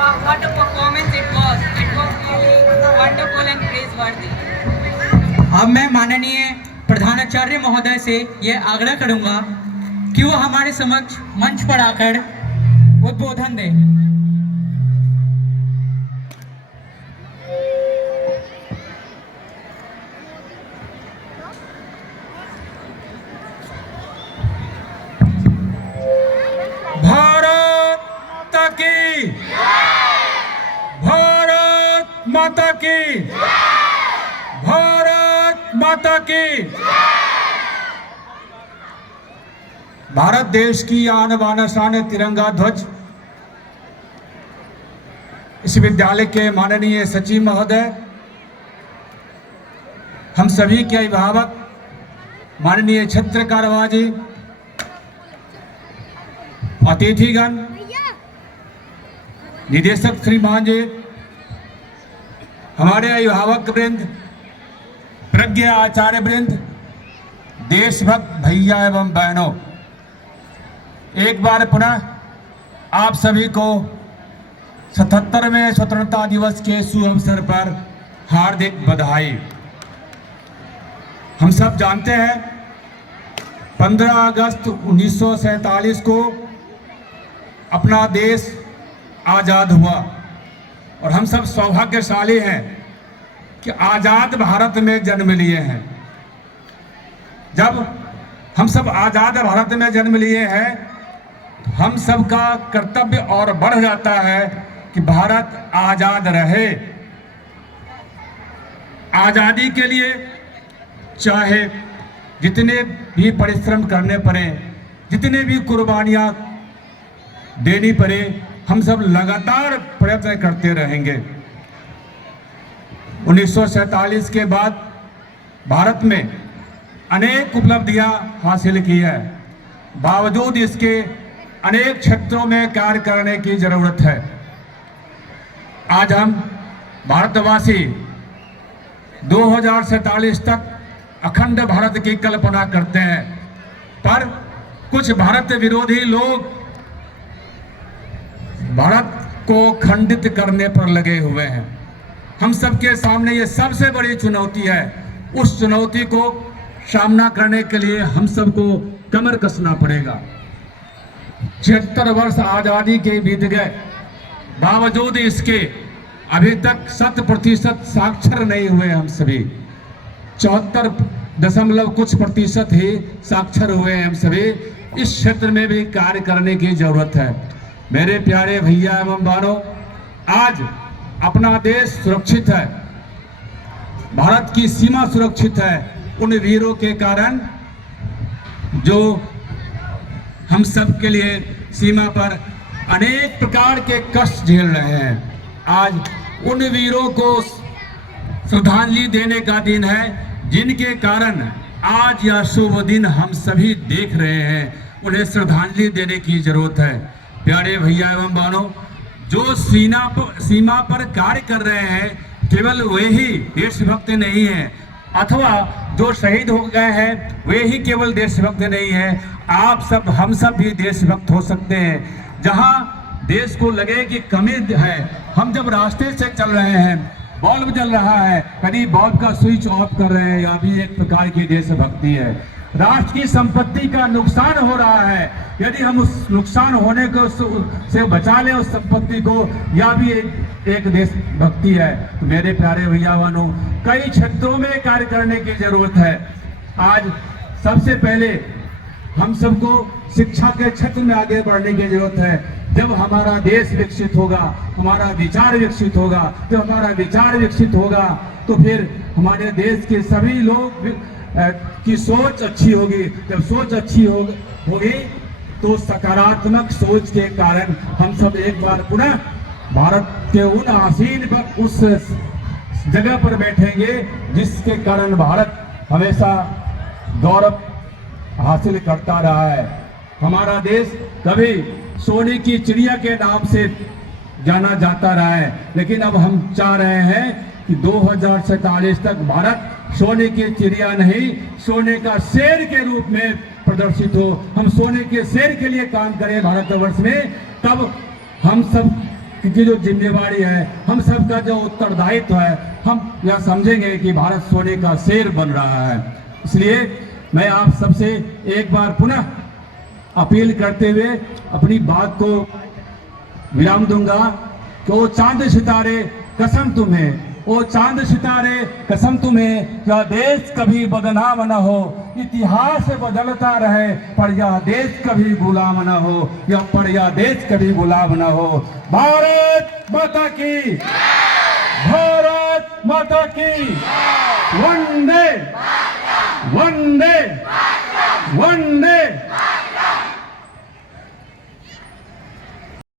What a performance it was. It was really wonderful and praiseworthy. अब मैं माननीय प्रधानाचार्य महोदय से यह आग्रह करूंगा कि वो हमारे समक्ष मंच पर आकर उद्बोधन दें। भारत की भारत माता की भारत माता की भारत देश की आन बान शान तिरंगा ध्वज इस विद्यालय के माननीय सचिव महोदय, हम सभी के अभिभावक माननीय छत्र कारवाजी, अतिथिगण, निदेशक श्रीमान जी, हमारे अभिभावक वृंद, प्रज्ञ आचार्य वृंद, देशभक्त भैया एवं बहनों, एक बार पुनः आप सभी को 77वें स्वतंत्रता दिवस के शुभ अवसर पर हार्दिक बधाई। हम सब जानते हैं 15 अगस्त 1947 को अपना देश आज़ाद हुआ और हम सब सौभाग्यशाली हैं कि आज़ाद भारत में जन्म लिए हैं। जब हम सब आज़ाद भारत में जन्म लिए हैं तो हम सब का कर्तव्य और बढ़ जाता है कि भारत आज़ाद रहे। आज़ादी के लिए चाहे जितने भी परिश्रम करने पड़े, जितने भी कुर्बानियाँ देनी पड़े, हम सब लगातार प्रयत्न करते रहेंगे। 1947 के बाद भारत में अनेक उपलब्धियां हासिल की है, बावजूद इसके अनेक क्षेत्रों में कार्य करने की जरूरत है। आज हम भारतवासी 2047 तक अखंड भारत की कल्पना करते हैं, पर कुछ भारत विरोधी लोग भारत को खंडित करने पर लगे हुए हैं। हम सबके सामने ये सबसे बड़ी चुनौती है। उस चुनौती को सामना करने के लिए हम सबको कमर कसना पड़ेगा। 76 वर्ष आज़ादी के बीत गए, बावजूद इसके अभी तक 100% साक्षर नहीं हुए। हम सभी 74 दशमलव कुछ प्रतिशत ही साक्षर हुए हैं। हम सभी इस क्षेत्र में भी कार्य करने की जरूरत है। मेरे प्यारे भैया एवं बहनों, आज अपना देश सुरक्षित है, भारत की सीमा सुरक्षित है उन वीरों के कारण जो हम सब के लिए सीमा पर अनेक प्रकार के कष्ट झेल रहे हैं। आज उन वीरों को श्रद्धांजलि देने का दिन है, जिनके कारण आज यह शुभ दिन हम सभी देख रहे हैं। उन्हें श्रद्धांजलि देने की जरूरत है। प्यारे भैया एवं बहनों, जो सीमा पर कार्य कर रहे हैं, केवल वे ही देशभक्त नहीं हैं, अथवा जो शहीद हो गए हैं वे ही केवल देशभक्त नहीं हैं। आप सब, हम सब भी देशभक्त हो सकते हैं। जहां देश को लगे कि कमी है, हम जब रास्ते से चल रहे हैं, बल्ब जल रहा है, कभी बल्ब का स्विच ऑफ कर रहे हैं, यह भी एक प्रकार की देशभक्ति है। राष्ट्र की संपत्ति का नुकसान हो रहा है, यदि हम उस नुकसान होने को से बचा लें उस संपत्ति को, यह भी एक देशभक्ति है। तो मेरे प्यारे भैया बहनों, कई क्षेत्रों में कार्य करने की जरूरत है। आज सबसे पहले हम सबको शिक्षा के क्षेत्र में आगे बढ़ने की जरूरत है। जब हमारा देश विकसित होगा, हमारा विचार विकसित होगा, जब हमारा विचार विकसित होगा तो फिर हमारे देश के सभी लोग की सोच अच्छी होगी। जब सोच अच्छी होगी तो सकारात्मक सोच के कारण हम सब एक बार पुनः भारत के उन आसीन पर, उस जगह पर बैठेंगे जिसके कारण भारत हमेशा गौरव हासिल करता रहा है। हमारा देश कभी सोने की चिड़िया के नाम से जाना जाता रहा है, लेकिन अब हम चाह रहे हैं कि 2047 तक भारत सोने की चिड़िया नहीं, सोने का शेर के रूप में प्रदर्शित हो। हम सोने के शेर के लिए काम करें भारतवर्ष में, तब हम सब की जो जिम्मेवारी है, हम सबका जो उत्तरदायित्व है, हम यह समझेंगे कि भारत सोने का शेर बन रहा है। इसलिए मैं आप सबसे एक बार पुनः अपील करते हुए अपनी बात को विराम दूंगा कि वो चांद सितारे कसम तुम्हें, वो चांद सितारे कसम तुम्हें, यह देश कभी बदनाम न हो, इतिहास बदलता रहे, पर यह देश कभी गुलाम न हो, यह देश कभी गुलाम न हो। भारत माता की, भारत माता की, वंदे वंदे वंदे